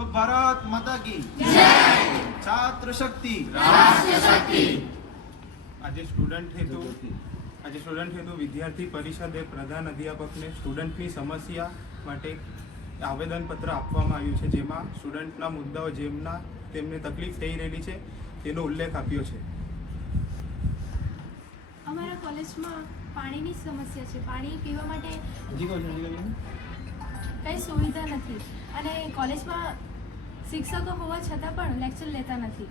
બોલો ભારત માતા કી છાત્ર શક્તિ આજે સ્ટુડન્ટ હેતુ આજે સ્ટુડન્ટ હેતુ વિદ્યાર્થી પરિષદે પ્રધાન અધ્યાપકને સ્ટુડન્ટની સમસ્યા માટે આવેદનપત્ર આપવામાં આવ્યું છે જેમાં સ્ટુડન્ટના મુદ્દાઓ જેમના તેમને તકલીફ થઈ રહેલી છે તેનો ઉલ્લેખ આપ્યો છે. અમારા કોલેજમાં પાણીની સમસ્યા છે. પાણી પીવા માટે કંઈ સુવિધા નથી. અને કોલેજમાં શિક્ષકો હોવા છતાં પણ લેક્ચર લેતા નથી.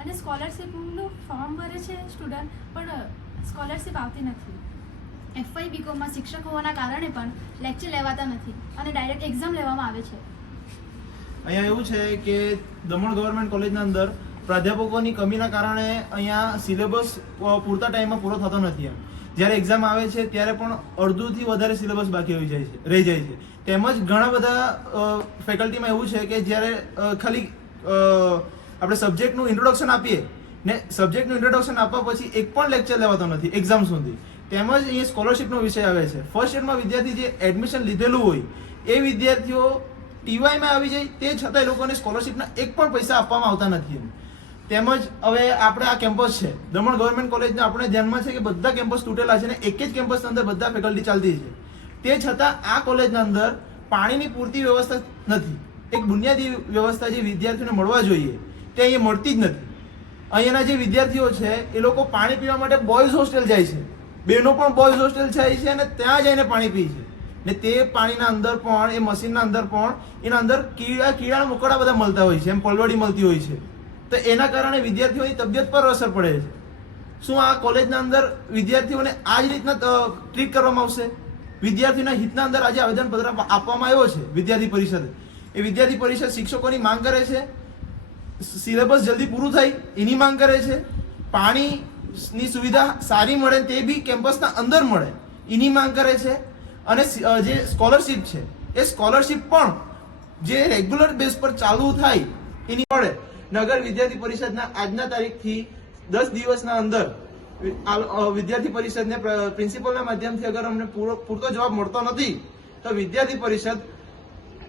અને સ્કોલરશિપનું ફોર્મ ભરે છે સ્ટુડન્ટ પણ સ્કોલરશિપ આવતી નથી. એફઆઈ બીકોમમાં શિક્ષક હોવાના કારણે પણ લેક્ચર લેવાતા નથી અને ડાયરેક્ટ એક્ઝામ લેવામાં આવે છે. અહીંયા એવું છે કે દમણ ગવર્મેન્ટ કોલેજના અંદર પ્રાધ્યાપકોની કમીના કારણે અહીંયા સિલેબસ પૂરતા ટાઈમમાં પૂરો થતો નથી એમ. જ્યારે એક્ઝામ આવે છે, ત્યારે પણ અડધુંથી વધારે સિલેબસ બાકી રહી જાય છે, રહી જાય છે. તેમજ ઘણા બધા ફેકલ્ટીમાં એવું છે કે જ્યારે ખાલી આપણે સબ્જેક્ટનું ઇન્ટ્રોડક્શન આપીએ, ને સબ્જેક્ટનું ઇન્ટ્રોડક્શન આપવા પછી એક પણ લેક્ચર લેવાતો નથી એક્ઝામ સુધી. તેમજ અહીંયા સ્કોલરશિપનો વિષય આવે છે. ફર્સ્ટ યરમાં વિદ્યાર્થી જે એડમિશન લીધેલું હોય, એ વિદ્યાર્થીઓ ટીવાયમાં આવી જાય, તે છતાં એ લોકોને સ્કોલરશિપના એક પણ પૈસા આપવામાં આવતા નથી એમ. તેમજ હવે આપણે આ કેમ્પસ છે. દમણ ગવર્મેન્ટ કોલેજને આપણે ધ્યાનમાં છે કે બધા કેમ્પસ તૂટેલા છે ને એક જ કેમ્પસની અંદર બધા ફેકલ્ટી ચાલતી છે તે છતાં આ કોલેજના અંદર પાણીની પૂરતી વ્યવસ્થા નથી. એક બુનિયાદી વ્યવસ્થા જે વિદ્યાર્થીઓને મળવા જોઈએ, તે અહીંયા મળતી જ નથી. અહીંયાના જે વિદ્યાર્થીઓ છે, એ લોકો પાણી પીવા માટે બોયઝ હોસ્ટેલ જાય છે. બહેનો પણ બોયઝ હોસ્ટેલ જાય છે અને ત્યાં જઈને પાણી પી છે. ને તે પાણીના અંદર પણ, એ મશીનના અંદર પણ, એના અંદર કીડા કીડા મકોડા બધા મળતા હોય છે. એમ પલવડી મળતી હોય છે. તો એના કારણે વિદ્યાર્થીઓની તબિયત પર અસર પડે છે. શું આ કોલેજના અંદર વિદ્યાર્થીઓને આ જ રીતના ટ્રીટ કરવામાં આવશે? વિદ્યાર્થીના હિતના અંદર આજે આવેદનપત્ર આપવામાં આવ્યો છે વિદ્યાર્થી પરિષદ. એ વિદ્યાર્થી પરિષદ શિક્ષકોની માંગ કરે છે. સિલેબસ જલ્દી પૂરું થાય, એની માંગ કરે છે. પાણીની સુવિધા સારી મળે તે બી કેમ્પસના અંદર મળે, એની માંગ કરે છે. અને જે સ્કોલરશિપ છે, એ સ્કોલરશિપ પણ જે રેગ્યુલર બેઝ પર ચાલુ થાય, એની મળે. નગર વિદ્યાર્થી પરિષદના આજના તારીખથી દસ દિવસના અંદર વિદ્યાર્થી પરિષદને પ્રિન્સિપલના માધ્યમથી અગર અમને પૂરતો જવાબ મળતો નથી, તો વિદ્યાર્થી પરિષદ,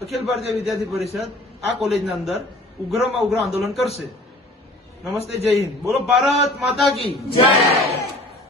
અખિલ ભારતીય વિદ્યાર્થી પરિષદ આ કોલેજના અંદર ઉગ્રમાં ઉગ્ર આંદોલન કરશે. નમસ્તે, જય હિન્દ. બોલો, ભારત માતા કી જય!